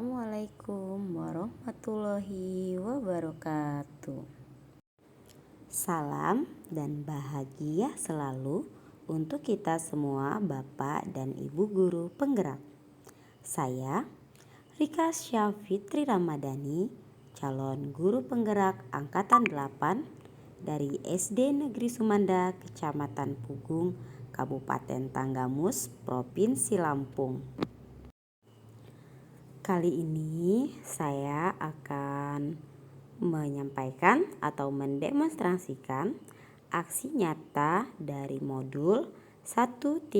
Assalamualaikum warahmatullahi wabarakatuh. Salam dan bahagia selalu untuk kita semua Bapak dan Ibu guru penggerak. Saya Rika Syafitri Ramadhani, calon guru penggerak angkatan 8 dari SD Negeri Sumanda, Kecamatan Pugung, Kabupaten Tanggamus, Provinsi Lampung. Kali ini saya akan menyampaikan atau mendemonstrasikan aksi nyata dari modul 1.4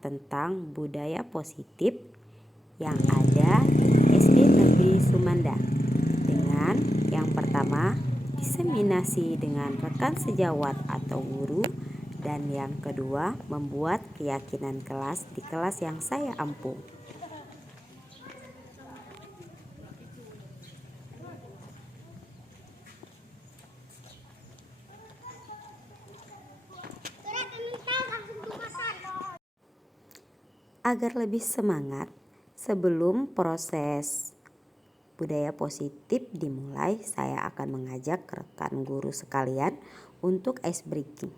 tentang budaya positif yang ada di SD Negeri Sumanda. Dengan yang pertama, diseminasi dengan rekan sejawat atau guru, dan yang kedua, membuat keyakinan kelas di kelas yang saya ampu. Agar lebih semangat, sebelum proses budaya positif dimulai, saya akan mengajak rekan guru sekalian untuk ice breaking.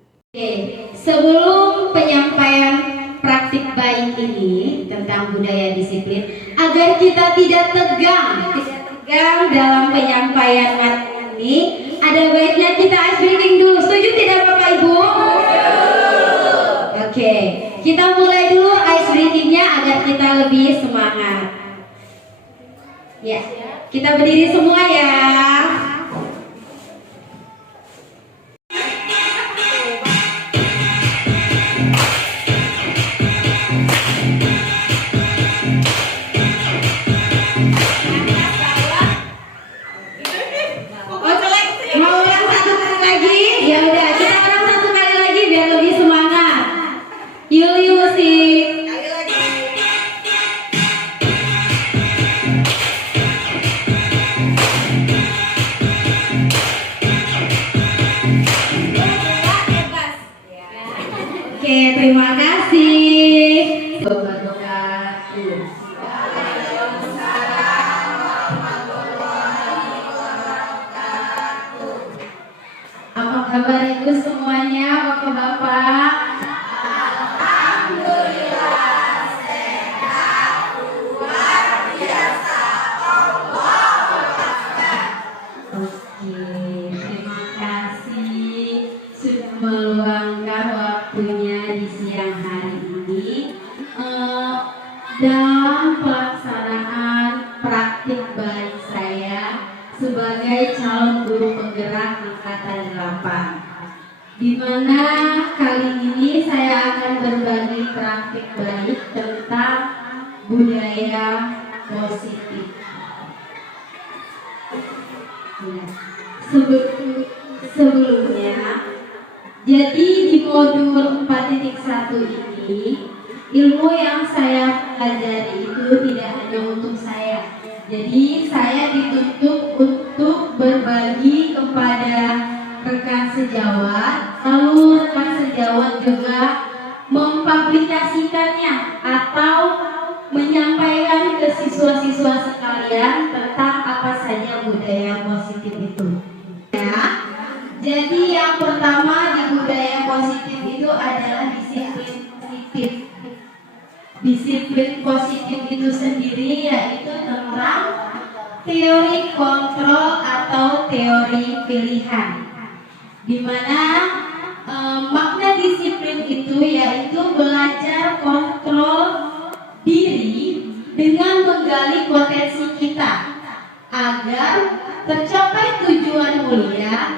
Sebelum penyampaian praktik baik ini tentang budaya disiplin, agar kita tidak tegang dalam penyampaian materi ini, ada baiknya kita ice breaking dulu. Setuju tidak Bapak Ibu? Oke, kita mulai dulu ice breakingnya agar kita lebih semangat. Ya, kita berdiri semua ya. Oke, terima kasih. Apa kabar Ibu semuanya, Bapak-bapak? Alhamdulillah sehat, luar biasa. Oke, terima kasih sudah meluangkan waktunya di siang hari ini dalam pelaksanaan praktik baik saya sebagai calon guru penggerak angkatan 8, di mana kali ini saya akan berbagi praktik baik tentang budaya positif. Sebelumnya, jadi di modul 4.1 ini, ilmu yang saya pelajari itu tidak hanya untuk saya. Jadi saya dituntut untuk berbagi kepada rekan sejawat, lalu rekan sejawat juga mempublikasikannya atau menyampaikan ke siswa-siswa sekalian tentang apa saja budaya positif itu. Ya, jadi yang pertama di budaya positif itu adalah disiplin positif. Disiplin positif itu sendiri yaitu tentang teori kontrol atau teori pilihan, di mana makna disiplin itu yaitu belajar kontrol diri dengan menggali potensi kita agar tercapai tujuan mulia,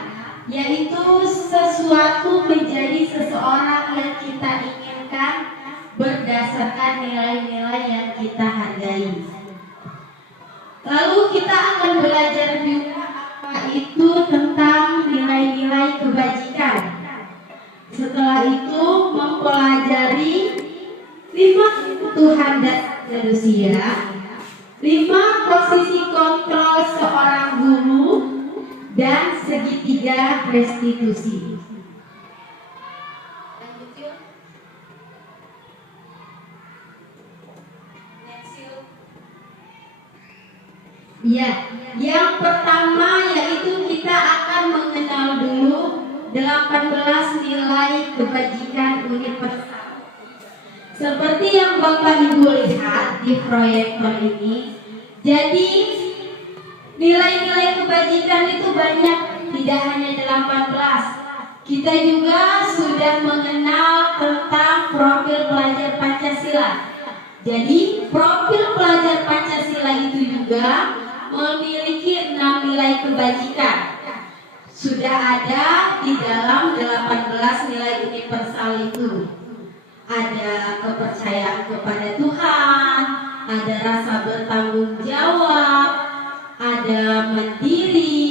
yaitu sesuatu menjadi seseorang yang kita inginkan berdasarkan nilai-nilai yang kita hargai. Lalu kita akan belajar juga apa itu tentang nilai-nilai kebajikan. Setelah itu mempelajari 5 kebutuhan dasar manusia, 5 posisi kontrol seorang guru, dan segitiga restitusi. Ya, yang pertama yaitu kita akan mengenal dulu 18 nilai kebajikan universal. Seperti yang Bapak Ibu lihat di proyektor ini, jadi nilai-nilai kebajikan itu banyak, tidak hanya 18. Kita juga sudah mengenal tentang profil pelajar Pancasila. Jadi profil pelajar Pancasila itu juga memiliki 6 nilai kebajikan. Sudah ada di dalam 18 nilai universal itu. Ada kepercayaan kepada Tuhan, ada rasa bertanggung jawab, ada mandiri,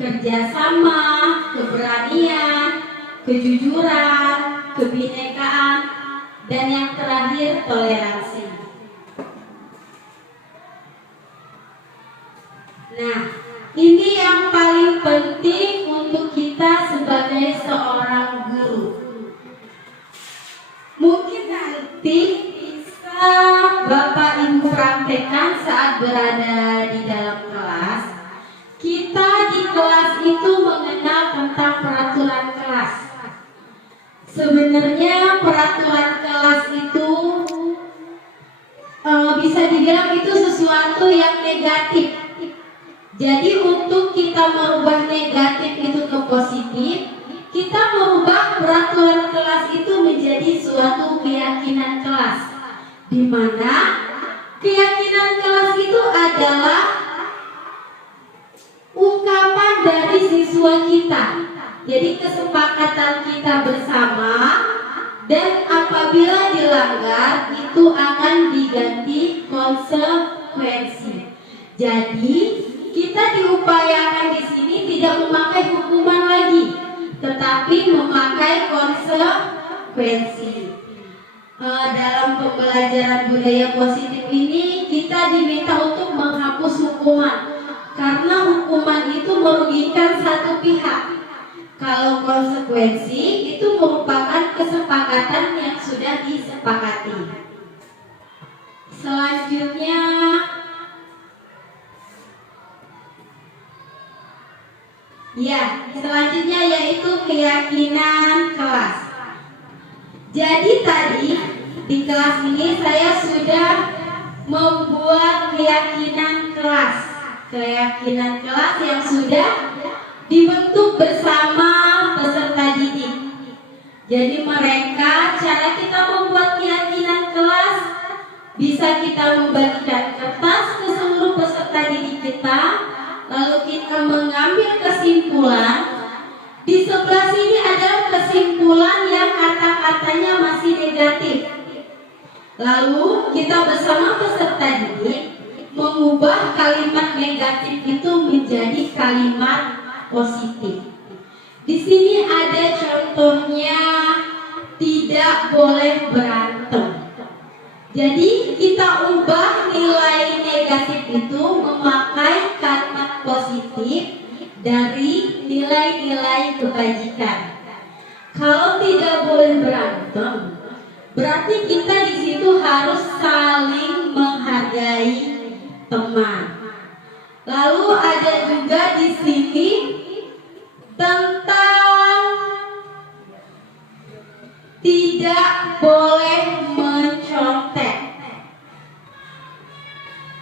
kerjasama, keberanian, kejujuran, kebinekaan, dan yang terakhir toleransi. Nah, ini yang paling penting untuk kita sebagai seorang guru. Mungkin nanti bisa Bapak Ibu praktekkan saat berada di dalam kelas. Kita di kelas itu mengenal tentang peraturan kelas. Sebenarnya peraturan kelas itu bisa dibilang itu sesuatu yang negatif. Jadi untuk kita merubah negatif itu ke positif, kita merubah peraturan kelas itu menjadi suatu keyakinan kelas, di mana keyakinan kelas itu adalah ungkapan dari siswa kita. Jadi kesepakatan kita bersama, dan apabila dilanggar itu akan diganti konsekuensi. Jadi kita diupayakan di sini tidak memakai hukuman lagi, tetapi memakai konsekuensi. Dalam pembelajaran budaya positif ini kita diminta untuk menghapus hukuman, karena hukuman itu merugikan satu pihak. Kalau konsekuensi itu merupakan kesepakatan yang sudah disepakati. Selanjutnya yaitu keyakinan kelas. Jadi tadi di kelas ini saya sudah membuat keyakinan kelas. Keyakinan kelas yang sudah dibentuk bersama peserta didik. Jadi mereka, cara kita membuat keyakinan kelas, bisa kita membagikan kertas ke seluruh peserta didik kita, lalu kita mengambil kesimpulan. Di sebelah sini ada kesimpulan yang kata-katanya masih negatif. Lalu kita bersama peserta didik mengubah kalimat negatif itu menjadi kalimat positif. Di sini ada contohnya, tidak boleh berantem. Jadi kita ubah nilai negatif itu memakai kalimat positif dari nilai-nilai kebajikan. Kalau tidak boleh berantem, berarti kita di situ harus saling menghargai teman. Lalu ada juga di sini tentang tidak boleh mencontek.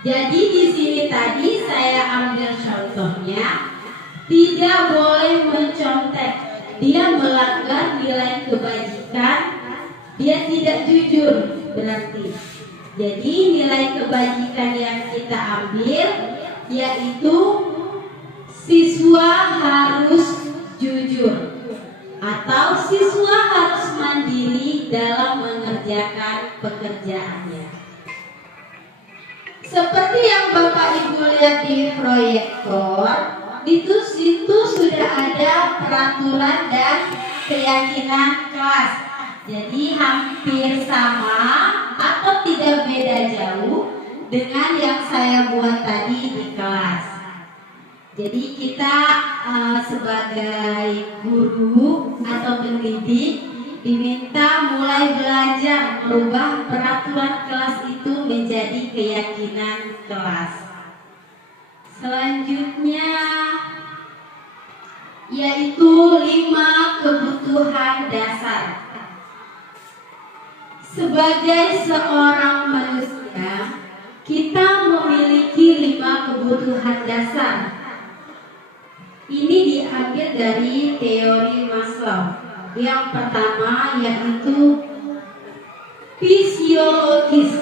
Jadi di sini tadi saya ambil contohnya, tidak boleh mencontek. Dia melanggar nilai kebajikan, dia tidak jujur berarti. Jadi nilai kebajikan yang kita ambil yaitu siswa harus jujur atau siswa harus mandiri dalam mengerjakan pekerjaannya. Seperti yang Bapak Ibu lihat di proyektor, itu situ sudah ada peraturan dan keyakinan kelas. Jadi hampir sama atau tidak beda jauh dengan yang saya buat tadi di kelas. Jadi kita sebagai guru atau pendidik diminta mulai belajar merubah peraturan kelas itu menjadi keyakinan kelas. Selanjutnya yaitu 5 kebutuhan dasar. Sebagai seorang manusia, kita memiliki 5 kebutuhan dasar. Ini diambil dari teori Maslow. Yang pertama yaitu fisiologis,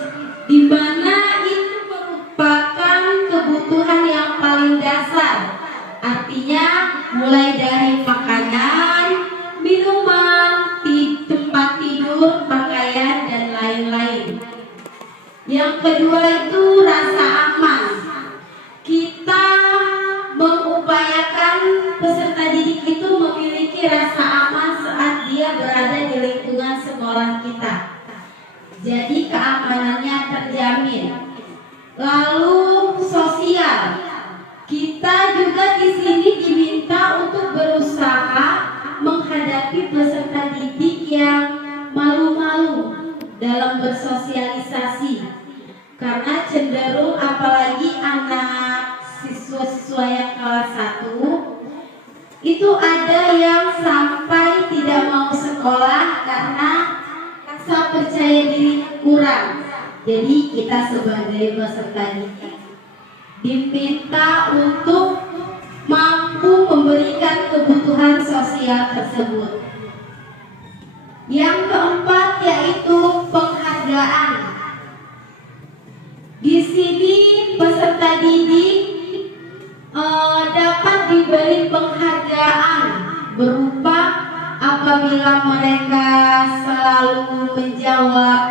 di mana itu merupakan kebutuhan yang paling dasar. Artinya mulai dari makanan, minuman, tempat tidur, pakaian, dan lain-lain. Yang kedua itu rasa aman. Kita mengupayakan peserta didik itu memiliki rasa aman saat dia berada di lingkungan sekolah kita. Jadi keamanannya terjamin. Lalu sosial. Kita juga di sini diminta untuk berusaha menghadapi peserta didik yang malu-malu dalam bersosialisasi. Karena cenderung apalagi anak siswa-siswa yang kelas 1 itu ada yang sampai tidak mau sekolah karena rasa percaya diri kurang. Jadi kita sebagai peserta didik diminta untuk mampu memberikan kebutuhan sosial tersebut. Yang keempat yaitu penghargaan. Di sini peserta didik dapat diberi penghargaan berupa apabila mereka selalu menjawab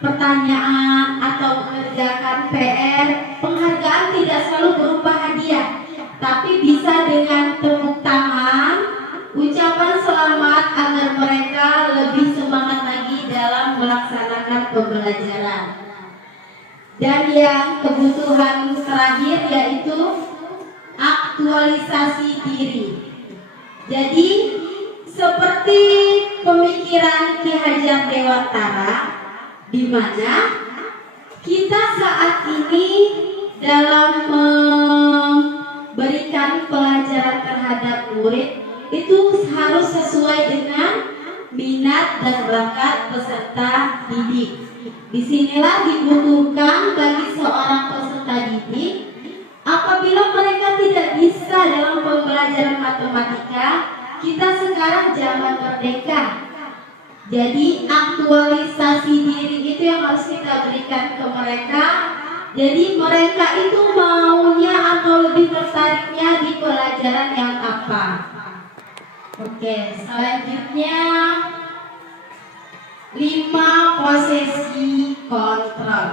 pertanyaan atau mengerjakan PR. Penghargaan tidak selalu berupa hadiah, tapi bisa dengan tepuk tangan, ucapan selamat agar mereka lebih semangat lagi dalam melaksanakan pembelajaran. Dan yang kebutuhan terakhir yaitu aktualisasi diri. Jadi seperti pemikiran Ki Hajar Dewantara, di mana kita saat ini dalam memberikan pelajaran terhadap murid itu harus sesuai dengan minat dan bakat peserta didik. Disinilah dibutuhkan bagi seorang peserta didik apabila mereka tidak bisa dalam pembelajaran matematika. Kita sekarang zaman merdeka. Jadi aktualisasi diri itu yang harus kita berikan ke mereka. Jadi mereka itu maunya atau lebih tertariknya di pelajaran yang apa. Oke, selanjutnya 5 posisi kontrol.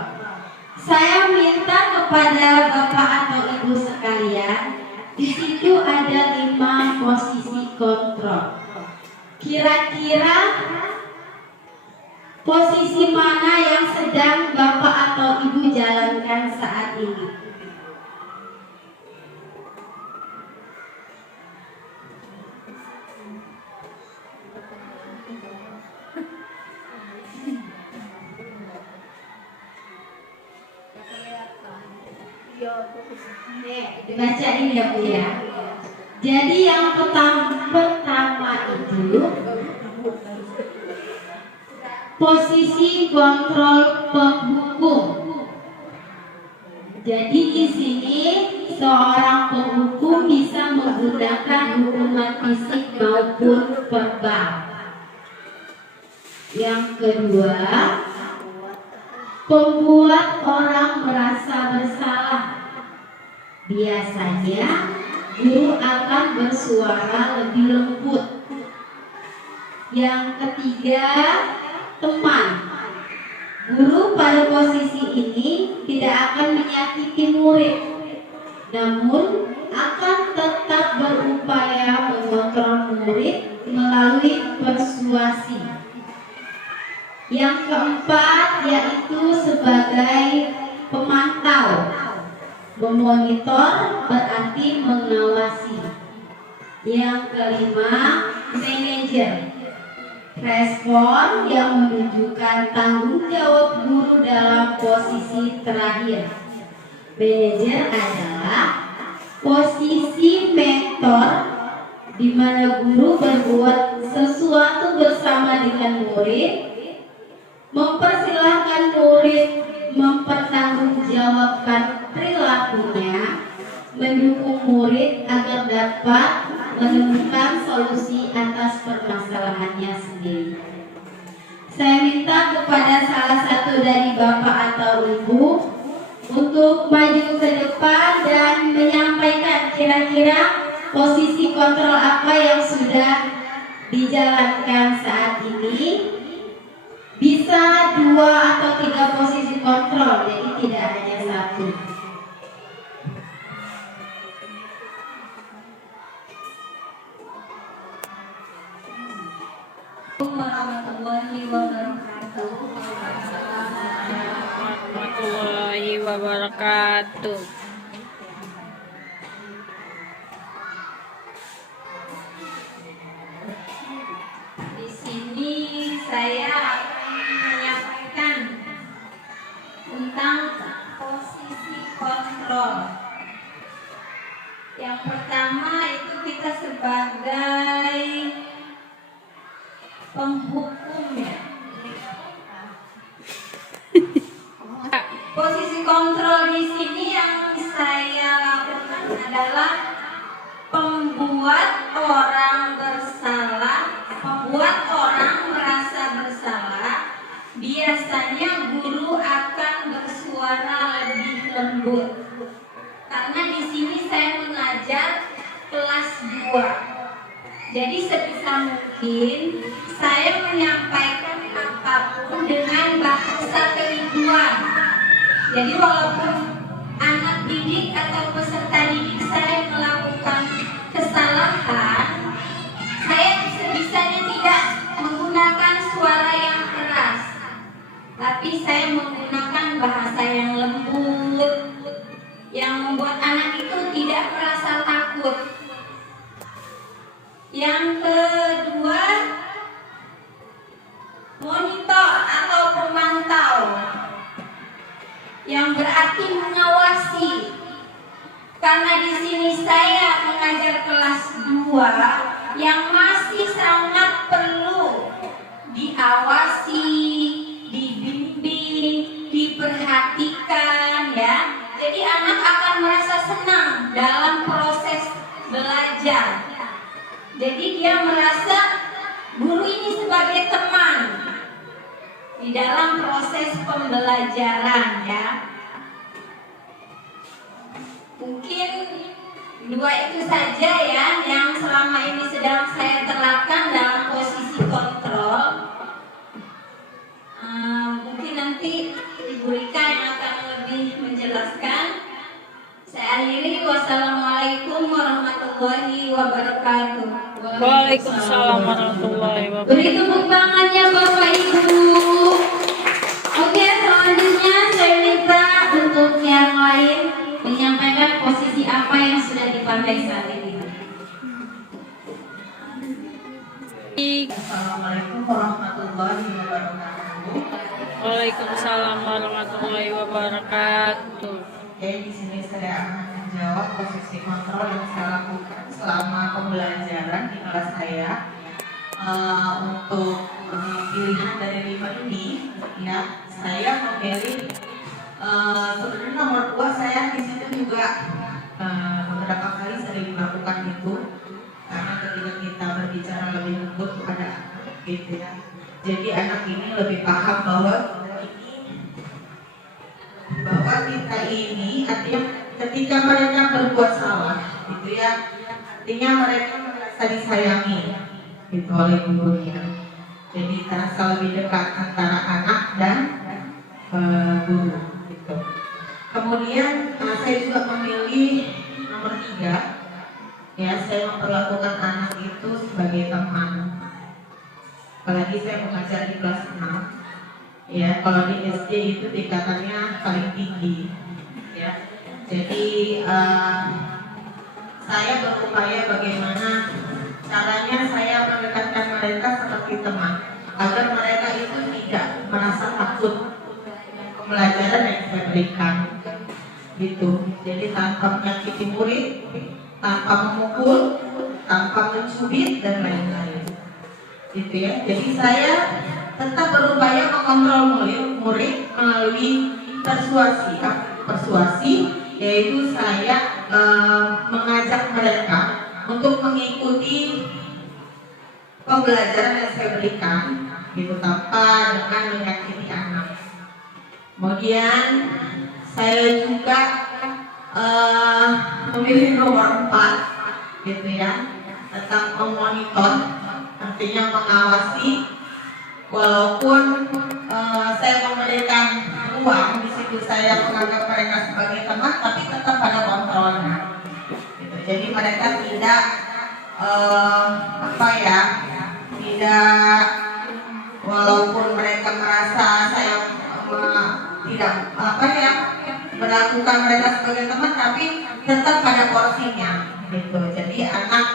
Saya minta kepada Bapak atau Ibu sekalian, di situ ada 5 posisi kontrol. Kira-kira posisi mana yang sedang Bapak atau Ibu jalankan saat ini? Bacain ya Bu ya. Jadi yang pertama itu posisi kontrol penghukum. Jadi di sini seorang penghukum bisa menggunakan hukuman fisik maupun verbal. Yang kedua, pembuat orang merasa bersalah. Biasanya guru akan bersuara lebih lembut. Yang ketiga, teman. Guru pada posisi ini tidak akan menyakiti murid, namun akan tetap berupaya mengontrol murid melalui persuasi. Yang keempat yaitu sebagai pemantau. Memonitor berarti mengawasi. Yang kelima, manajer. Respon yang menunjukkan tanggung jawab guru dalam posisi terakhir. Manajer adalah posisi mentor di mana guru berbuat sesuatu bersama dengan murid, mempersilahkan murid mempertanggungjawabkan perilakunya, mendukung murid agar dapat menemukan solusi atas permasalahannya sendiri. Saya minta kepada salah satu dari Bapak atau Ibu untuk maju ke depan dan menyampaikan kira-kira posisi kontrol apa yang sudah dijalankan saat ini. Bisa 2 atau 3 posisi kontrol, jadi tidak hanya satu. Warahmatullahi wabarakatuh. Warahmatullahi wabarakatuh. Di sini saya akan menyampaikan tentang posisi kontrol. Yang pertama itu kita sebagai penghukum ya. Posisi kontrol di sini yang saya lakukan adalah membuat orang merasa bersalah. Biasanya guru akan bersuara lebih lembut. Karena di sini saya mengajar kelas 2. Jadi sebisa mungkin saya menyampaikan apapun dengan bahasa keibuan. Jadi walaupun anak didik atau peserta didik saya melakukan kesalahan, saya sebisanya tidak menggunakan suara yang keras, tapi saya menggunakan bahasa yang lembut, yang membuat anak itu tidak merasa takut. Yang kedua, monitor atau pemantau, yang berarti mengawasi. Karena di sini saya mengajar kelas 2 yang masih sangat perlu diawasi, dibimbing, diperhatikan ya. Jadi anak akan merasa senang dalam proses belajar. Jadi dia merasa guru ini sebagai teman di dalam proses pembelajaran ya. Mungkin 2 itu saja ya yang selama ini sedang saya terapkan dalam posisi kontrol. Mungkin nanti Ibu Rika yang akan lebih menjelaskan. Saya akhiri, wassalamualaikum warahmatullahi wabarakatuh. Waalaikumsalam warahmatullahi wabarakatuh. Beri tepuk tangannya Bapak Ibu. Oke, selanjutnya saya minta untuk yang lain menyampaikan posisi apa yang sudah dipakai saat ini. Assalamualaikum warahmatullahi wabarakatuh. Waalaikumsalam warahmatullahi wabarakatuh. Oke, di sini saya akan menjawab posisi kontrol yang saya lakukan selama pembelajaran di kelas saya. Untuk pilihan dari 5 ini, ya saya memilih sebenarnya nomor 2 saya di situ juga beberapa kali sering melakukan itu. Karena ketika kita berbicara lebih lembut kepada anak gitu ya, jadi anak ini lebih paham bahwa kita ini artinya ketika mereka berbuat salah gitu ya, artinya mereka merasa disayangi gitu oleh gurunya. Jadi terasa lebih dekat antara anak dan guru gitu. Kemudian saya juga memilih nomor 3. Ya, saya memperlakukan anak itu sebagai teman. Apalagi saya mengajar di kelas 6. Ya, kalau di SD itu tingkatannya paling tinggi. Ya, jadi saya berupaya bagaimana caranya saya mendekatkan mereka seperti teman, agar mereka itu tidak merasa takut pembelajaran yang saya berikan. gitu. Jadi tanpa menyakiti murid, tanpa memukul, tanpa mencubit dan lain-lain. Gitu ya. Jadi saya tetap berupaya mengontrol murid melalui persuasi, yaitu saya mengajak mereka untuk mengikuti pembelajaran yang saya berikan, gitu, tanpa dengan menyakiti anak. Kemudian saya juga memilih nomor 4, gitu ya, tentang memonitor, artinya mengawasi. Walaupun saya memberikan ruang di situ, saya menganggap mereka sebagai teman, tapi tetap ada kontrolnya. Gitu. Jadi mereka tidak tidak, walaupun mereka merasa saya tidak melakukan mereka sebagai teman, tapi tetap pada porsinya. Gitu. Jadi anak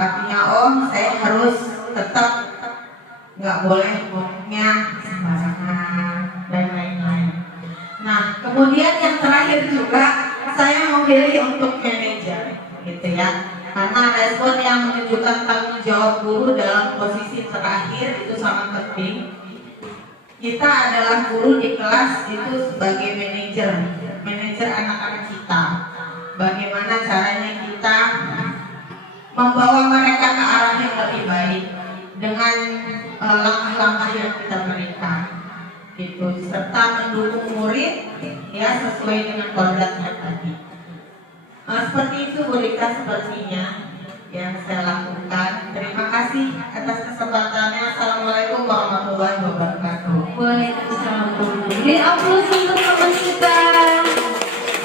artinya saya harus tetap nggak boleh ngomongnya sembarangan dan lain-lain. Nah, kemudian yang terakhir juga saya memilih untuk manajer, gitu ya, karena respon yang menunjukkan tanggung jawab guru dalam posisi terakhir itu sangat penting. Kita adalah guru di kelas itu sebagai manajer anak-anak kita. Bagaimana caranya kita membawa mereka ke arah yang lebih baik dengan langkah-langkah yang kita berikan, gitu, serta mendukung murid ya sesuai dengan kodratnya tadi. Seperti itu Bu Rika, sepertinya yang saya lakukan. Terima kasih atas kesempatannya. Assalamualaikum warahmatullahi wabarakatuh. Waalaikumsalam. Beri aplaus untuk teman kita.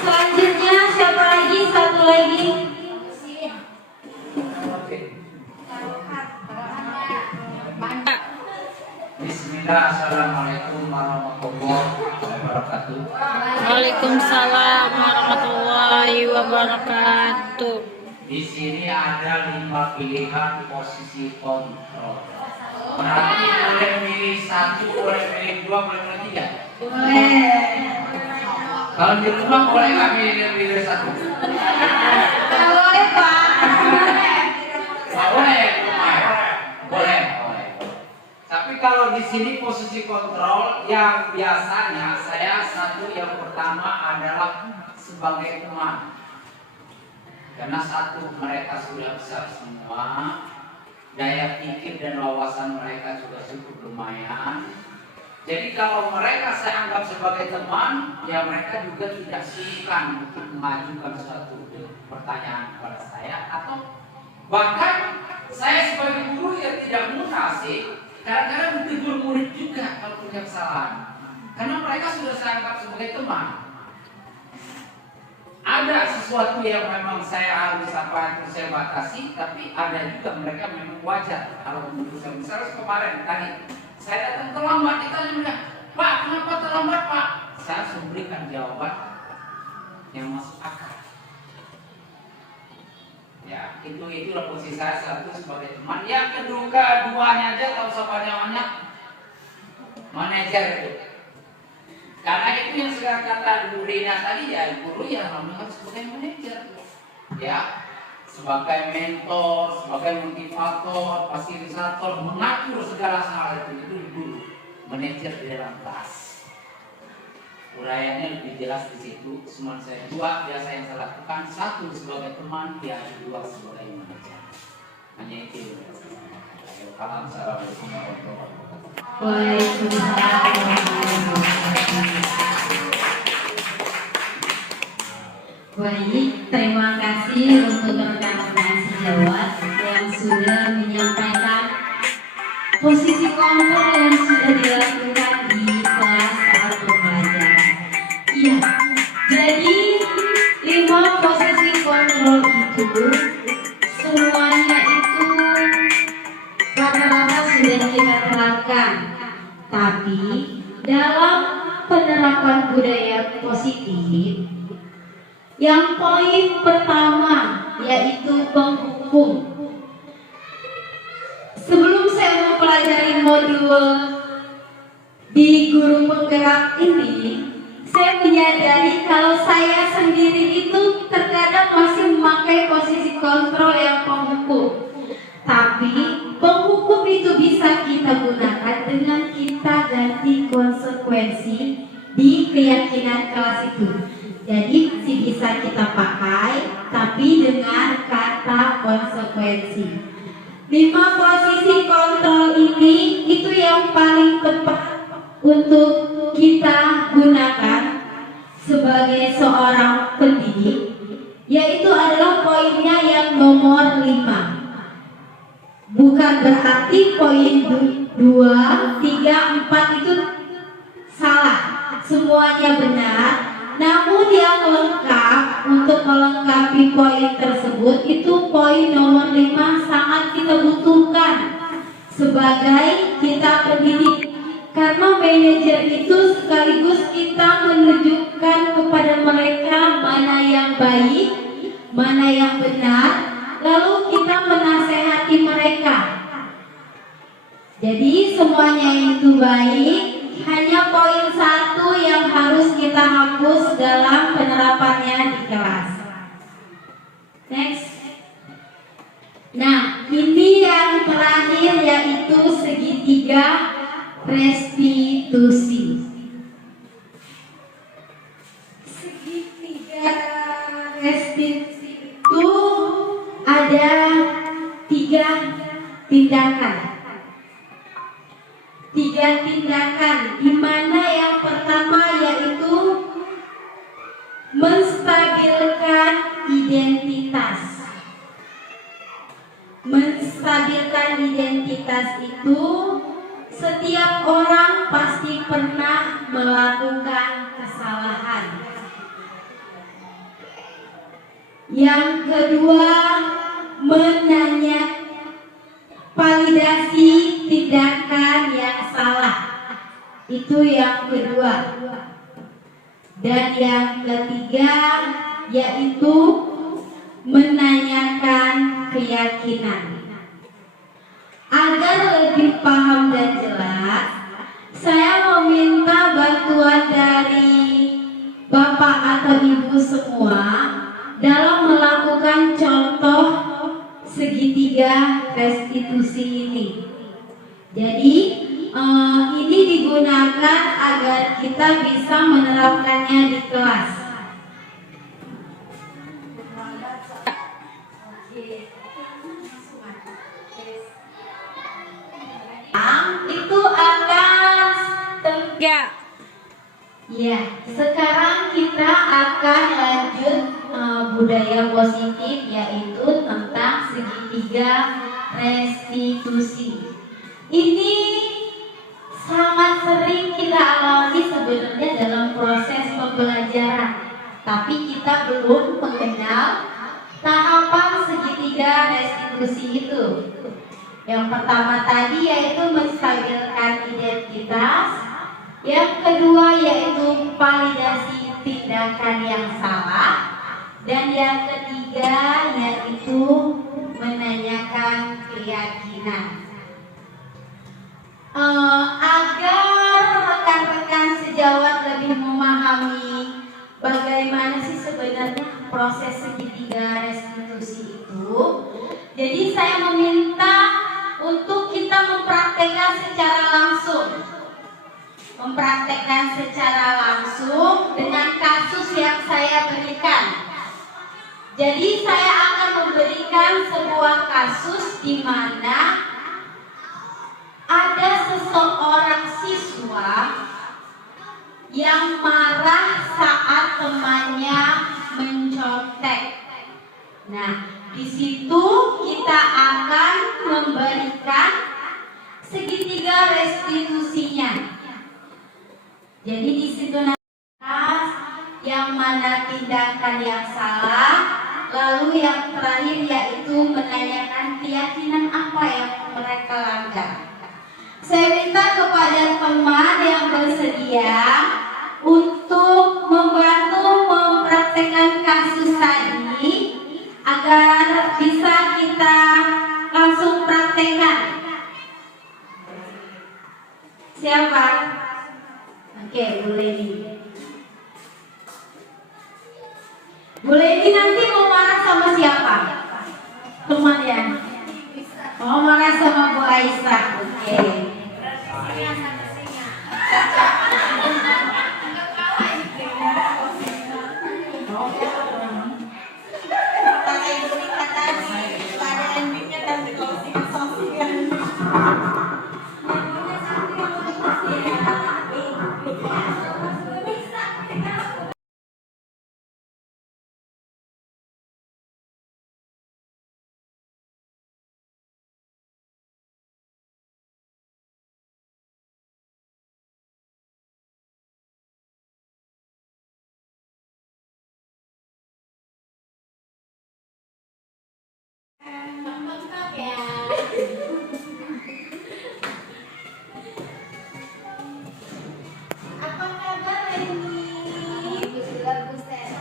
Selanjutnya siapa lagi? Satu lagi. Bismillah, assalamualaikum warahmatullahi wabarakatuh. Waalaikumsalam warahmatullahi wabarakatuh. Di sini ada 5 pilihan posisi kontrol. Berarti boleh milih 1, boleh milih 2, boleh milih 3. Boleh. Kalau di rumah boleh nggak milih 1? Boleh Pak. Nggak boleh di rumah ya? Boleh. Tapi kalau di sini posisi kontrol yang biasanya saya yang pertama adalah sebagai teman. Karena mereka sudah besar semua, daya pikir dan wawasan mereka juga cukup lumayan. Jadi kalau mereka saya anggap sebagai teman, ya mereka juga tidak sungkan untuk mengajukan suatu pertanyaan kepada saya, atau bahkan saya sebagai guru ya tidak munafik. Kadang-kadang ditegur murid juga kalau punya kesalahan, karena mereka sudah saya anggap sebagai teman. Ada sesuatu yang memang saya harus saya batasi, tapi ada juga mereka memang wajar kalau menurut saya. Misalnya kemarin tadi saya datang terlambat, ditanya, Pak, kenapa terlambat Pak? Saya harus memberikan jawaban yang masuk akal. Ya, itulah posisi saya satu sebagai teman. Yang keduanya aja tahu siapa namanya, manajer itu. Karena itu yang saya kata Bu Rina tadi, ya guru ya memang harus sebagai manajer, ya, sebagai mentor, sebagai motivator, fasilitator, mengatur segala hal itu guru, manajer di dalam kelas. Uraiannya lebih jelas di situ. Cuma saya 2 biasa yang saya lakukan, 1 sebagai teman, yang 2 sebagai manajer. Hanya itu. Assalamualaikum warahmatullahi wabarakatuh. Waalaikumsalam. Baik, terima kasih untuk rekan-rekan sejawat yang sudah menyampaikan posisi kontrol yang sudah dilakukan di kelas saat pembelajaran. Iya, jadi 5 posisi kontrol itu semuanya itu rata-rata sudah kita terapkan. Tapi dalam penerapan budaya positif, yang poin pertama yaitu menghukum. Sebelum saya mempelajari modul di guru penggerak ini, Saya menyadari kalau saya sendiri itu terkadang masih memakai posisi kontrol yang penghukum. Tapi penghukum itu bisa kita gunakan dengan kita ganti konsekuensi di keyakinan kelas itu. Jadi masih bisa kita pakai, tapi dengan kata konsekuensi. 5 posisi kontrol ini itu yang paling tepat untuk kita gunakan sebagai seorang pendidik, yaitu adalah poinnya yang nomor 5. Bukan berarti poin 2, 3, 4 itu salah, semuanya benar. Namun yang lengkap untuk melengkapi poin tersebut itu poin nomor 5 sangat kita butuhkan sebagai kita pendidik. Karena manajer itu sekaligus kita menunjukkan kepada mereka mana yang baik, mana yang benar, lalu kita menasehati mereka. Jadi semuanya itu baik, hanya poin 1 yang harus kita hapus dalam penerapannya di kelas. Next. Nah, ini yang terakhir yaitu segitiga restitusi. Segitiga restitusi itu ada 3 tindakan. 3 tindakan, di mana yang pertama yaitu menstabilkan identitas. Menstabilkan identitas itu setiap orang pasti pernah melakukan kesalahan. Yang kedua, menanya validasi tindakan yang salah. Itu yang kedua. Dan yang ketiga yaitu menanyakan keyakinan. Agar lebih paham dan jelas, saya meminta bantuan dari Bapak atau Ibu semua dalam melakukan contoh segitiga restitusi ini. Jadi ini digunakan agar kita bisa menerapkannya di kelas. Itu akan ya, sekarang kita akan lanjut budaya positif, yaitu tentang segitiga restitusi. Ini sangat sering kita alami sebenarnya dalam proses pembelajaran, tapi kita belum mengenal tahapan segitiga restitusi itu. Yang pertama tadi yaitu menstabilkan identitas, yang kedua yaitu validasi tindakan yang salah, dan yang ketiga yaitu menanyakan keyakinan. Agar rekan-rekan sejawat lebih memahami bagaimana sih sebenarnya proses segitiga restitusi itu, jadi saya meminta untuk kita mempraktekkan secara langsung dengan kasus yang saya berikan. Jadi saya akan memberikan sebuah kasus di mana ada seseorang siswa yang marah saat temannya mencontek. Nah, di situ kita akan memberikan segitiga restitusinya. Jadi di situ yang mana tindakan yang salah, lalu yang terakhir yaitu menanyakan keyakinan apa yang mereka langgar. Saya minta kepada teman yang bersedia untuk membantu mempraktekkan kasus tadi agar bisa kita langsung praktekkan. Siapa? Oke, Bu Leni. Bu Leni nanti mau marah sama siapa? Teman ya? Mau marah sama Bu Aisyah. Oke. Kata Ibu Rika tadi, itu ada endingnya kan closing-closingan. Apa kabar Leni? Bagus ya.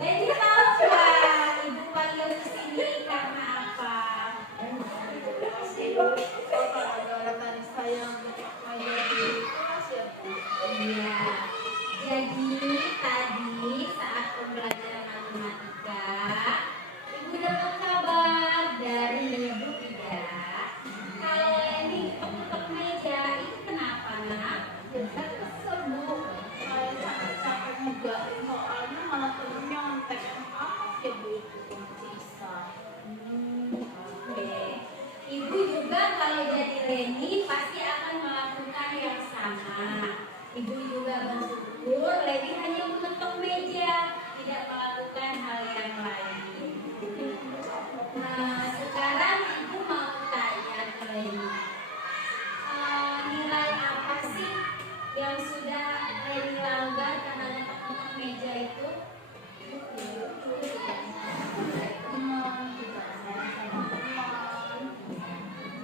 Leni tahu nggak Ibu panggil ke sini karena apa? Iya. Jadi tadi saat pembelajaran matematika, Ibu dapat kabar dari Ibu Ida. Kalau Leni ketuk meja itu kenapa nak? Saya kesel Bu, saya capek-capek ngerjain soalnya malah terus nyontek. Apa ya Bu itu bisa? Oke. Ibu juga kalau jadi Leni pasti akan melakukan yang sama. Ibu juga bersyukur Leni hanya mengetuk meja, tidak melakukan hal yang lain. Nah, sekarang Ibu mau tanya ke Leni. Nilai apa sih yang sudah Leni langgar karena ngetuk meja itu?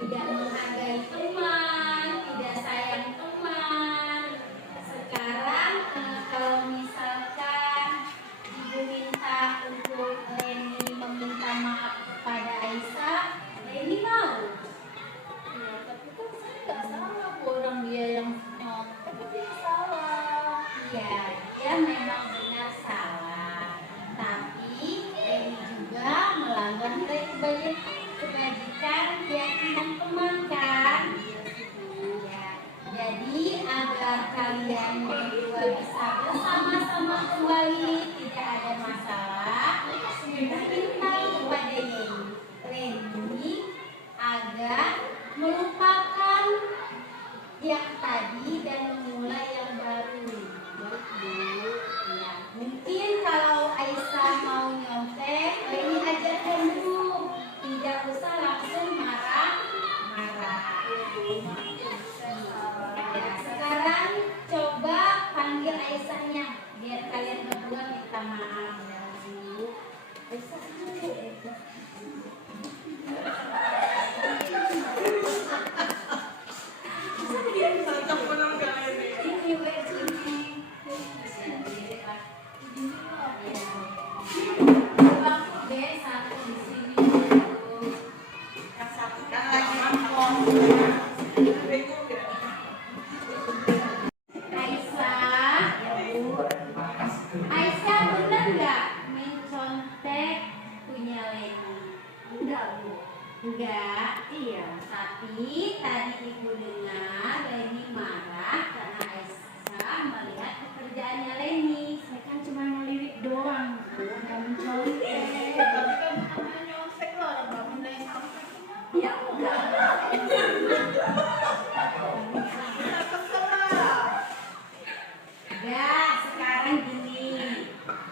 Tidak menghargai teman, tidak sayang teman. Sekarang kalau misalkan Ibu minta untuk Leni meminta maaf kepada Aisyah, Leni mau? Ya, tapi kan saya nggak salah Bu, orang dia yang nyontek, tapi dia salah. Iya, dia memang benar salah. Tapi Leni juga melanggar nilai kebajikan keyakinan teman kan? Iya. Jadi agar kalian berdua bisa bersama-sama kembali, tidak ada masalah. Minta kepada Leni agar melupakan yang tadi dan memulai yang baru. Ya, mungkin kalau Aisyah mau nyontek, Leni ajarkan dulu, tidak usah langsung marah-marah. Ya, sekarang coba panggil Aisyahnya, biar kalian berdua minta maaf ya Bu. Aisyah ini wes ini. Bangku deh satu di sini dulu. Yang satu kan lagi ngomong. Bingung ya? Aisyah, ya Bu. Aisyah benar nggak mencontek punya Leni? Enggak Bu. Enggak. Iya. Tapi tadi Ibu dengar Leni marah karena Aisyah melihat pekerjaannya Leni. Saya kan cuma ngelirik doang Bu, nggak mencontek. Tapi kan namanya nyontek loh, orang nggak bener yang nyontek. Ya enggak. Enggak, sekarang gini.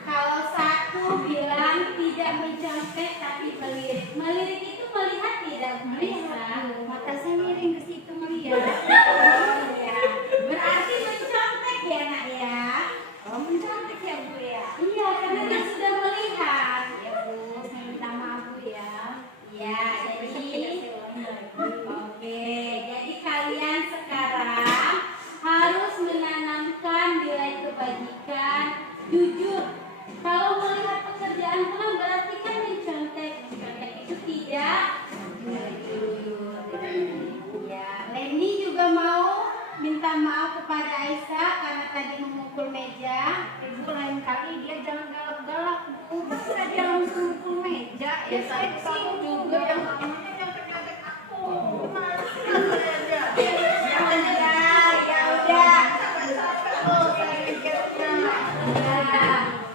Kalau satu bilang tidak mencontek tapi melirik. Melirik itu melihat tidak melihat. Mata saya miring ke situ melihat. Ya, berarti mencontek ya nak ya. Oh, mencontek ya Bu ya? Iya, karena dia sudah melihat. Ya Bu, saya minta maaf Bu ya. Ya, jadi oke, jadi kalian sekarang harus menanamkan nilai kebajikan, jujur. Kalau melihat pekerjaan teman berarti kan mencontek. Mencontek itu tidak jujur. Ya, Leni juga mau minta maaf kepada Aisyah karena tadi memukul meja. Ibu lain kali dia jangan galak Ya saya kamu juga yang namanya nyontek-nyontek aku. Gimana sih? Ya udah. Sampai-sampai tuh saya mikirnya.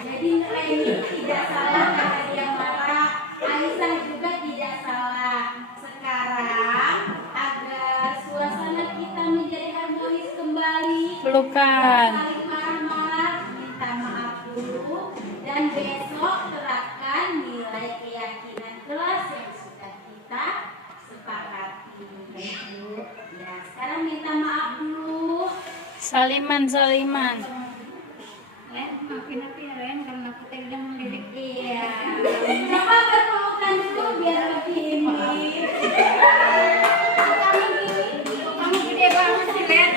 Jadi Reni tidak salah karena dia marah, Aisyah juga tidak salah. Sekarang agar suasana kita menjadi harmonis kembali, Pelukan. saling marah-marah, minta maaf dulu, dan besok terapkan nilai keyakinan kelas yang sudah kita sepakati. Ya, sekarang minta maaf dulu. Saliman. Ren, maafin aku ya Ren, karena aku tadi udah melirik. Iya. Coba berpelukan dulu biar lebih ini. Kamu gede banget sih Ren.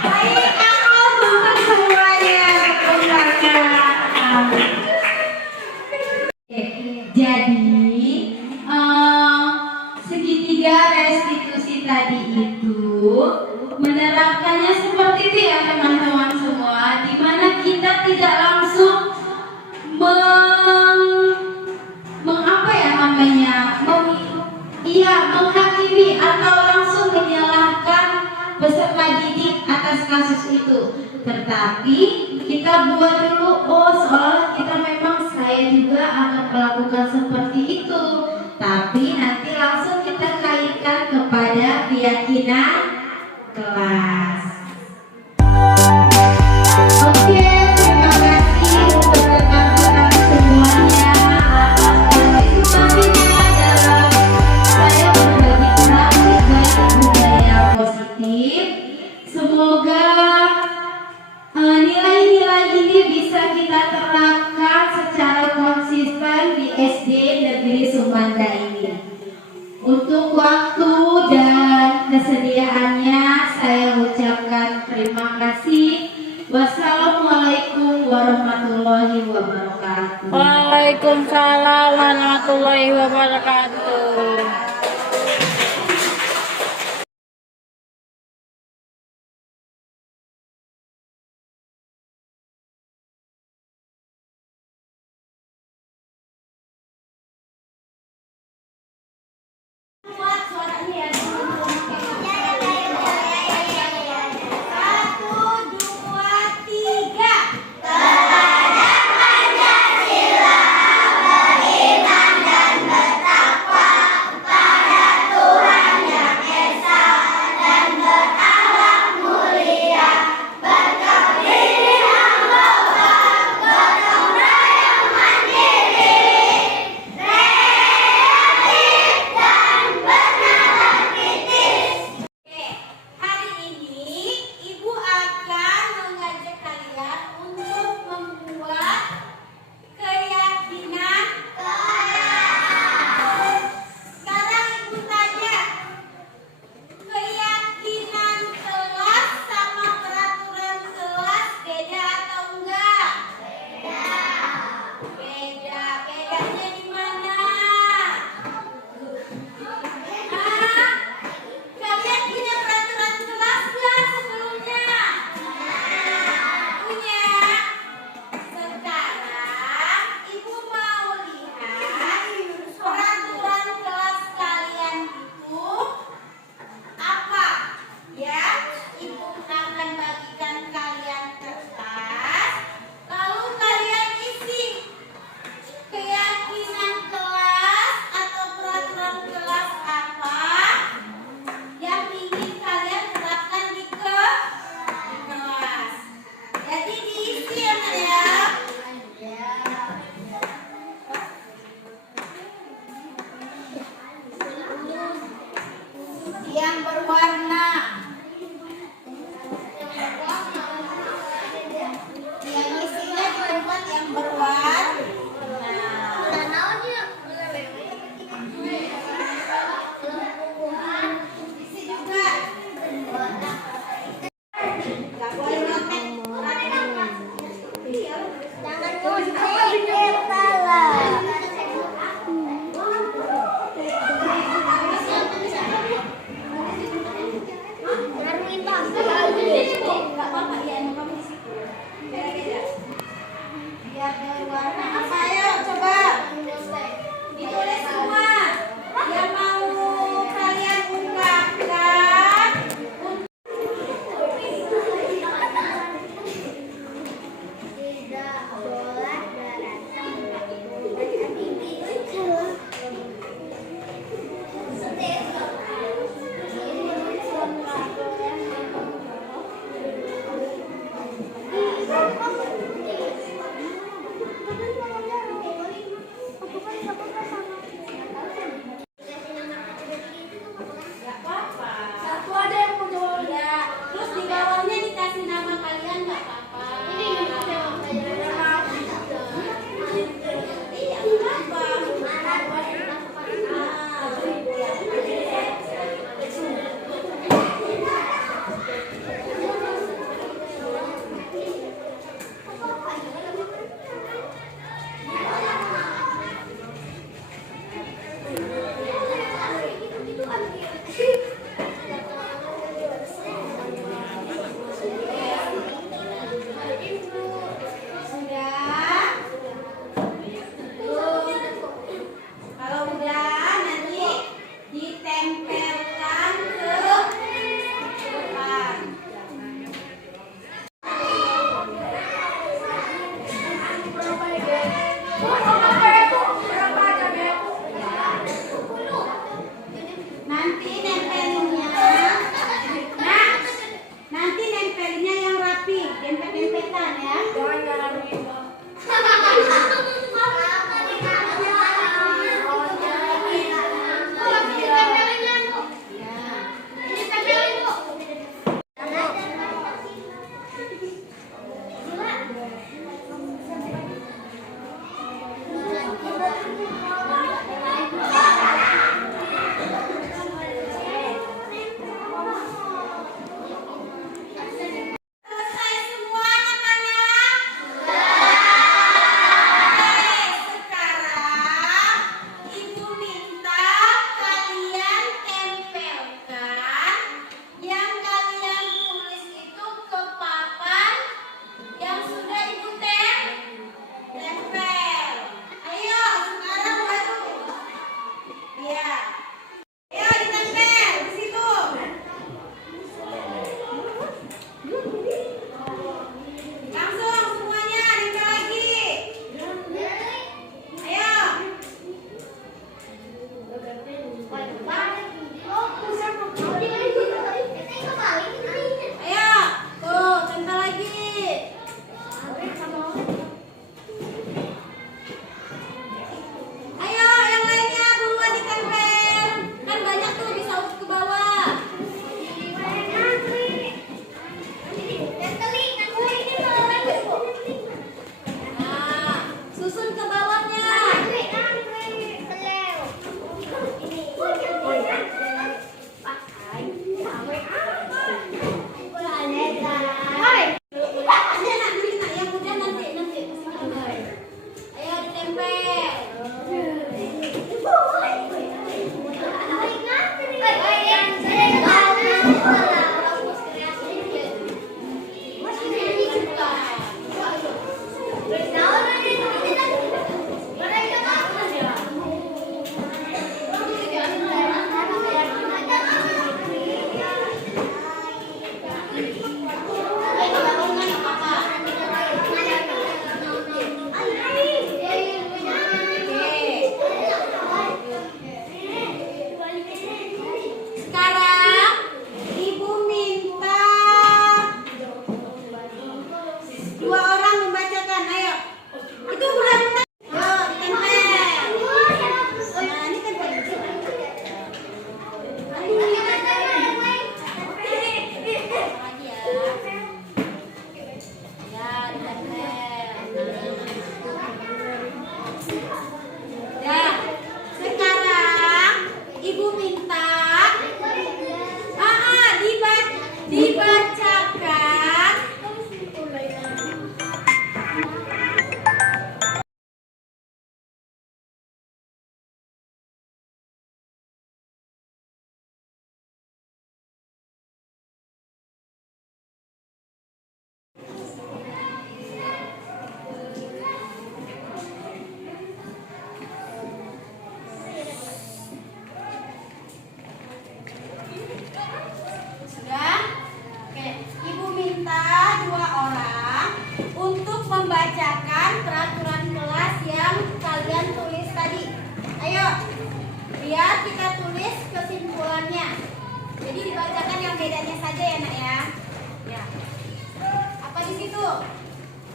Baik, aku untuk semuanya sebenarnya. Jadi segitiga restitusi tadi itu menerapkannya seperti itu ya teman-teman semua, di mana kita tidak langsung mengapa ya namanya, menghakimi atau langsung menyalahkan peserta didik atas kasus itu, tetapi kita buat dulu, oh soal kita memang saya juga akan melakukan seperti itu, tapi nanti langsung kita kaitkan kepada keyakinan kelas. Oke, terima kasih untuk rekan-rekan semuanya atas partisipasinya dalam saya berbagi praktik baik budaya positif. Semoga nilai-nilai ini bisa kita terapkan secara konsisten di SD Negeri Sumanda ini. Untuk waktu dan kesediaannya saya ucapkan terima kasih. Wassalamualaikum warahmatullahi wabarakatuh. Waalaikumsalam warahmatullahi wabarakatuh. Buat suaranya ya. 1, 2, 3. Pancasila beriman dan bertakwa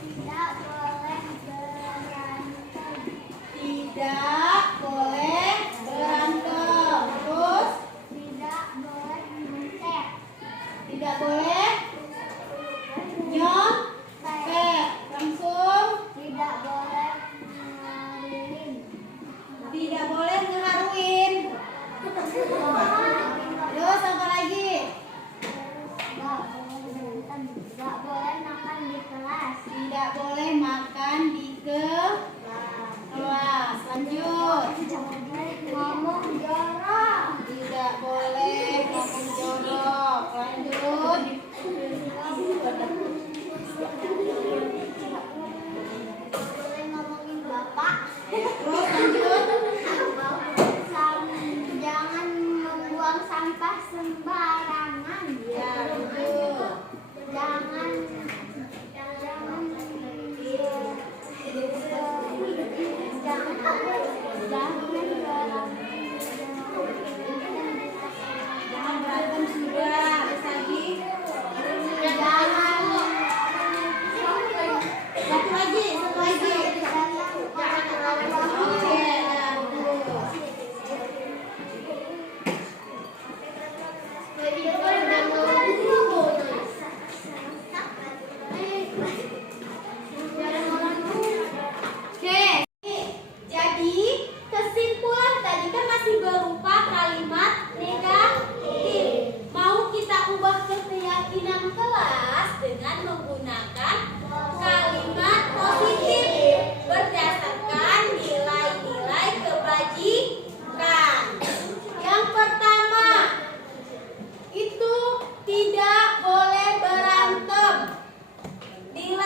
Tidak boleh berantem. Tidak boleh berantem. Terus Tidak boleh nyontek. tidak boleh nyontek. Langsung Tidak boleh ngelilin. tidak boleh ngeharuin. Terus apa lagi? Tidak boleh berantem. Tidak boleh makan di kelas. Tidak boleh makan di kelas. Lanjut. Ngomong jorok. Tidak boleh ngomong jorok. Lanjut. Boleh ngomongin bapak. Terus lanjut. Jangan membuang sampah sembarangan. Ya, betul. Jangan jangan Jangan berantem sudah. Terus lagi. Satu lagi, satu lagi. Oke, ya, betul. Oke, jadi kesimpulan tadi kan masih berupa kalimat negatif. Mau kita ubah ke keyakinan kelas dengan menggunakan kalimat positif berdasarkan nilai-nilai kebajikan. Yang pertama, itu tidak boleh berantem. Nilai